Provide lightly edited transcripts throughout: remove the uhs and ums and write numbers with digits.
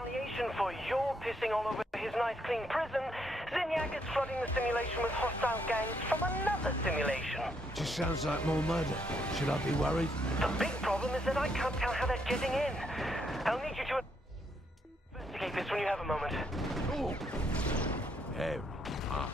retaliation for your pissing all over his nice clean prison, Zinyak is flooding the simulation with hostile gangs from another simulation. Just sounds like more murder. Should I be worried? The big problem is that I can't tell how they're getting in. I'll need you to investigate this when you have a moment. Oh! Very hard.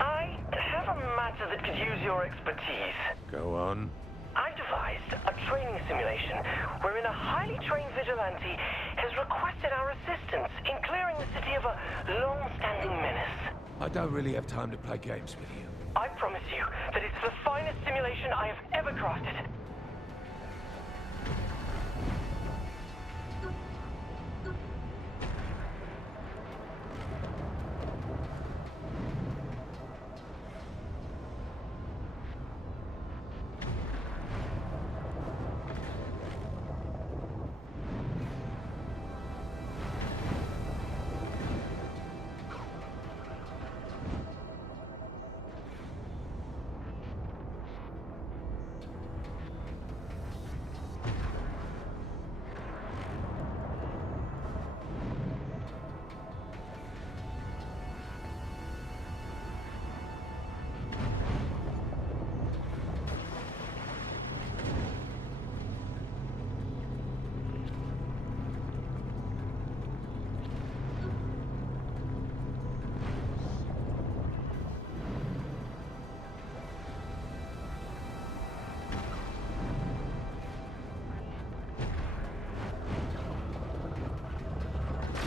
I have a matter that could use your expertise. Go on. I devised a training simulation wherein a highly trained vigilante has requested our assistance in clearing the city of a long-standing menace. I don't really have time to play games with you. I promise you that it's the finest simulation I have ever crafted.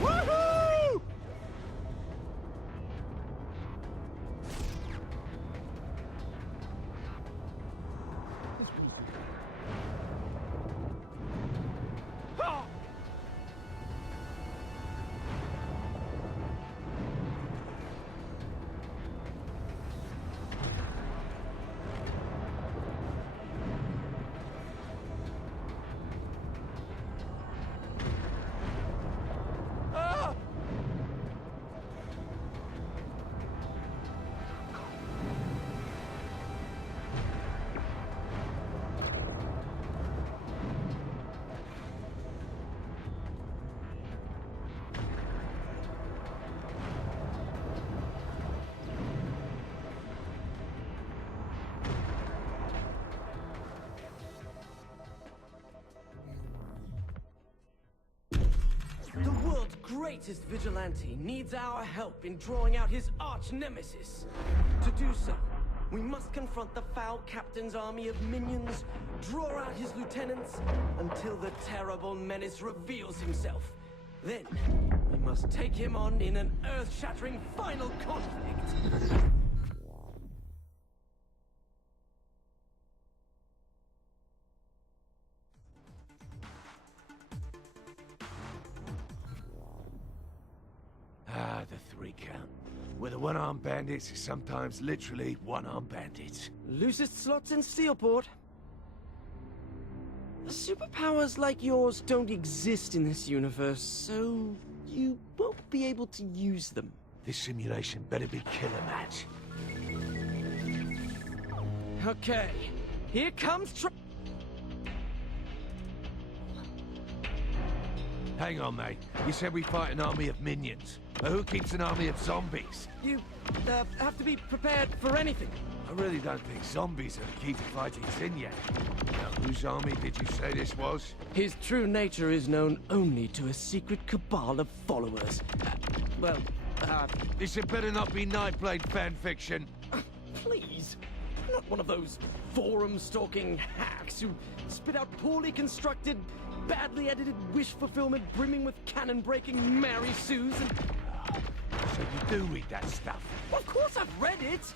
Woohoo! The world's greatest vigilante needs our help in drawing out his arch-nemesis. To do so, we must confront the foul captain's army of minions, draw out his lieutenants, until the terrible menace reveals himself. Then, we must take him on in an earth-shattering final conflict. Ah, the three count. Where the one-armed bandits is sometimes literally one-armed bandits. Loosest slots in Steelport. Superpowers like yours don't exist in this universe, so you won't be able to use them. This simulation better be killer match. Okay, here comes Hang on, mate. You said we fight an army of minions. But who keeps an army of zombies? You have to be prepared for anything. I really don't think zombies are the key to fighting Zinyak. Now, whose army did you say this was? His true nature is known only to a secret cabal of followers. This had better not be Nightblade fanfiction. Please. I'm not one of those forum-stalking hacks who spit out poorly constructed, badly edited wish fulfillment brimming with cannon-breaking Mary Sues and... So you do read that stuff? Of course I've read it!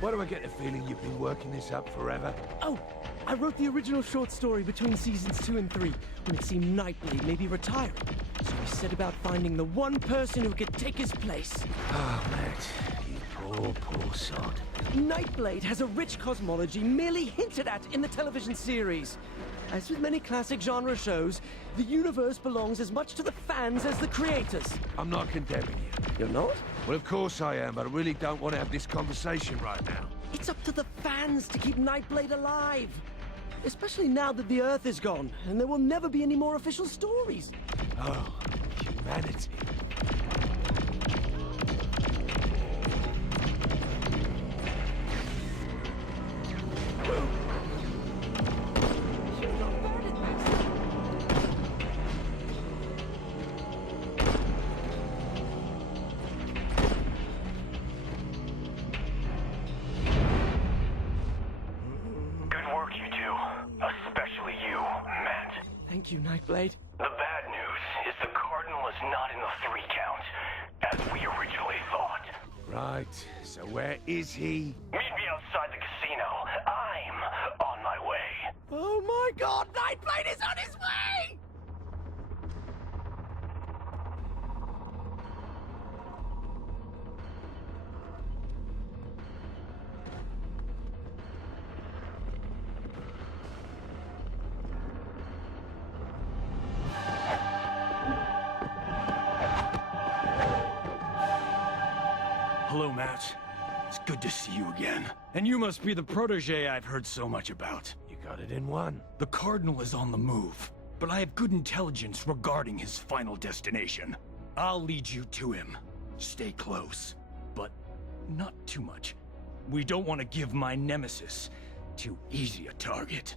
Why do I get the feeling you've been working this up forever? Oh, I wrote the original short story between seasons 2 and 3, when it seemed Nightblade may be retiring. So we set about finding the one person who could take his place. Oh, Matt, you poor sod. Nightblade has a rich cosmology merely hinted at in the television series. As with many classic genre shows, the universe belongs as much to the fans as the creators. I'm not condemning you. You're not? Well, of course I am, but I really don't want to have this conversation right now. It's up to the fans to keep Nightblade alive. Especially now that the Earth is gone, and there will never be any more official stories. Oh, humanity. Thank you, Nightblade. The bad news is the Cardinal is not in the 3 count, as we originally thought. Right, so where is he? Meet me outside the casino. I'm on my way. Oh my god, Nightblade is on his way! Hello, Matt. It's good to see you again. And you must be the protege I've heard so much about. You got it in one. The Cardinal is on the move, but I have good intelligence regarding his final destination. I'll lead you to him. Stay close, but not too much. We don't want to give my nemesis too easy a target.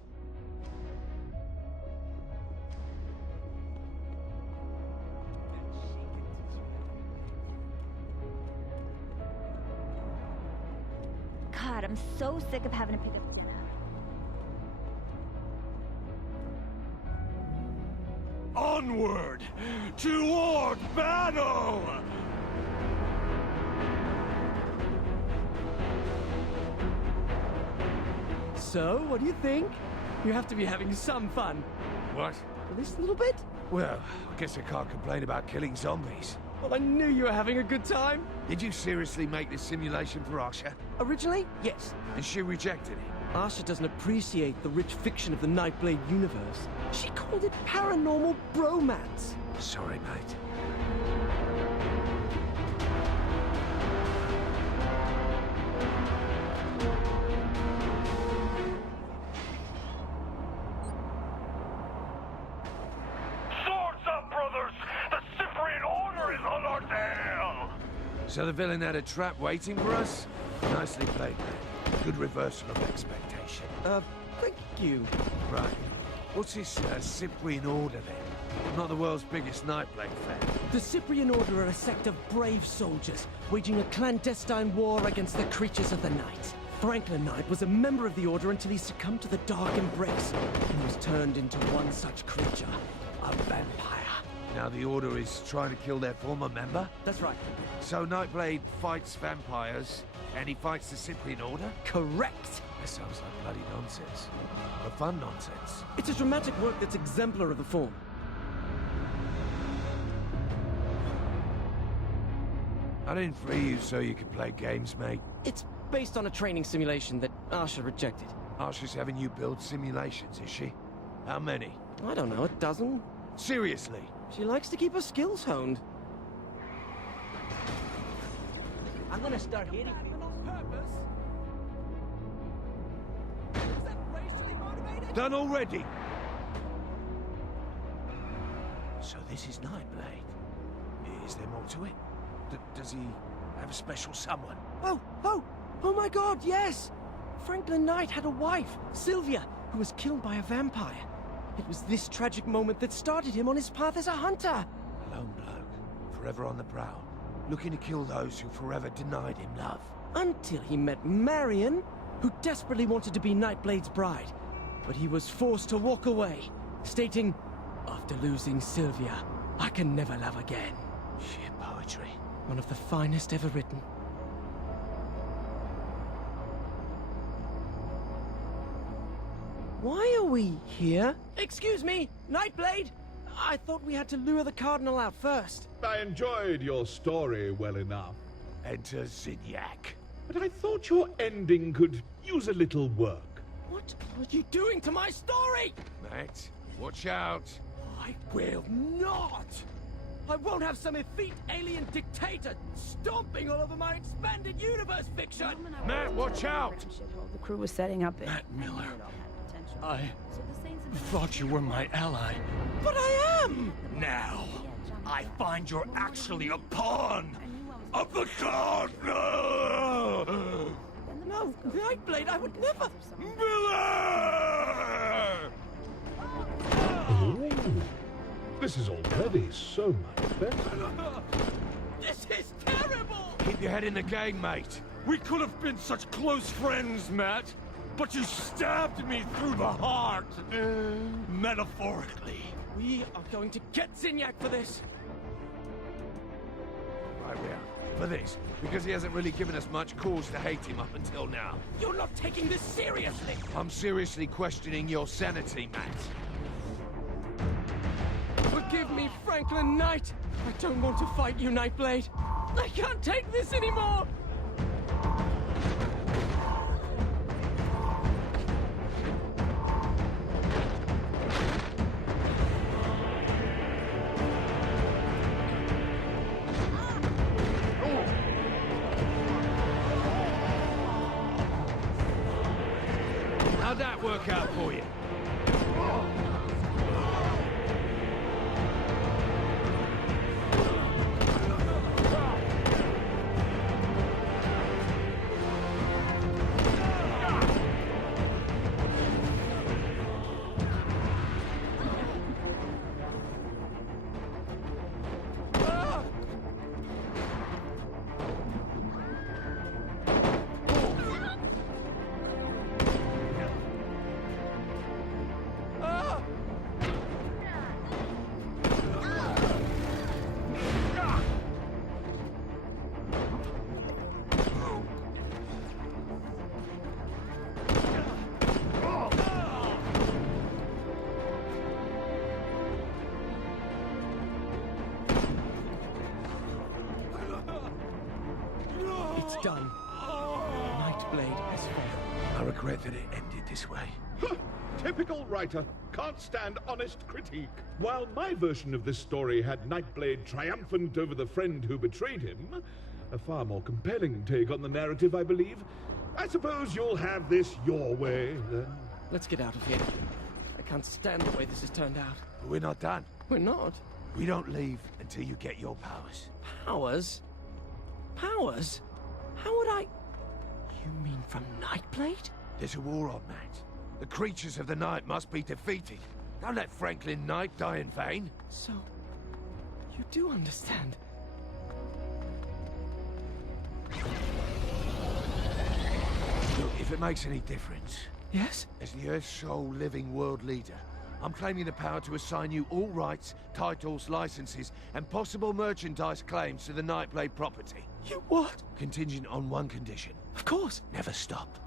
God, I'm so sick of having to pick up Anna. Onward! Toward battle! So, what do you think? You have to be having some fun. What? At least a little bit? Well, I guess I can't complain about killing zombies. Well, I knew you were having a good time. Did you seriously make this simulation for Asha? Originally, yes. And she rejected it? Asha doesn't appreciate the rich fiction of the Nightblade universe. She called it paranormal bromance. Sorry, mate. Swords up, brothers! The Cyprian Order is on our tail! So the villain had a trap waiting for us? Nicely played, mate. Good reversal of expectation. Thank you. Right. What's this Cyprian Order then? I'm not the world's biggest Nightblade fan. The Cyprian Order are a sect of brave soldiers, waging a clandestine war against the creatures of the night. Franklin Knight was a member of the Order until he succumbed to the Dark Embrace, and was turned into one such creature, a vampire. Now the Order is trying to kill their former member? That's right. So Nightblade fights vampires, and he fights the Cyprian Order? Correct! That sounds like bloody nonsense. But fun nonsense. It's a dramatic work that's exemplar of the form. I didn't free you so you could play games, mate. It's based on a training simulation that Asha rejected. Asha's having you build simulations, is she? How many? I don't know, a dozen? Seriously? She likes to keep her skills honed. I'm gonna start hitting people. Done already? So this is Nightblade. Is there more to it? Does he have a special someone? Oh my god, yes! Franklin Knight had a wife, Sylvia, who was killed by a vampire. It was this tragic moment that started him on his path as a hunter. A lone bloke, forever on the prowl, looking to kill those who forever denied him love. Until he met Marion, who desperately wanted to be Nightblade's bride, but he was forced to walk away, stating, "After losing Sylvia, I can never love again." Sheer poetry. One of the finest ever written. Why are we here? Excuse me, Nightblade! I thought we had to lure the Cardinal out first. I enjoyed your story well enough, Enter Zinyak. but I thought your ending could use a little work. What are you doing to my story? Matt, watch out. I will not! I won't have some effete alien dictator stomping all over my expanded universe fiction! Matt, watch out! The crew was setting up it. Matt Miller, I thought you were my ally. But I am! Now, I find you're actually a pawn of the Cardinal! No, Nightblade, I would never! Miller! Ooh, this is already so much better. This is terrible! Keep your head in the game, mate. We could have been such close friends, Matt, but you stabbed me through the heart. Metaphorically. We are going to get Zinyak for this! Right, we are. For this, because he hasn't really given us much cause to hate him up until now. You're not taking this seriously! I'm seriously questioning your sanity, Matt. Forgive me, Franklin Knight! I don't want to fight you, Nightblade! I can't take this anymore! How'd that work out for you? It's done. Nightblade has failed. I regret that it ended this way. Typical writer. Can't stand honest critique. While my version of this story had Nightblade triumphant over the friend who betrayed him, a far more compelling take on the narrative, I believe. I suppose you'll have this your way, then. Let's get out of here. I can't stand the way this has turned out. But we're not done. We're not. We don't leave until you get your powers. Powers? Powers? How would I... You mean from Nightblade? There's a war on, Matt. The creatures of the night must be defeated. Don't let Franklin Knight die in vain. So... you do understand. Look, if it makes any difference, Yes? as the Earth's sole living world leader, I'm claiming the power to assign you all rights, titles, licenses, and possible merchandise claims to the Nightblade property. You what? Contingent on one condition. Of course. Never stop.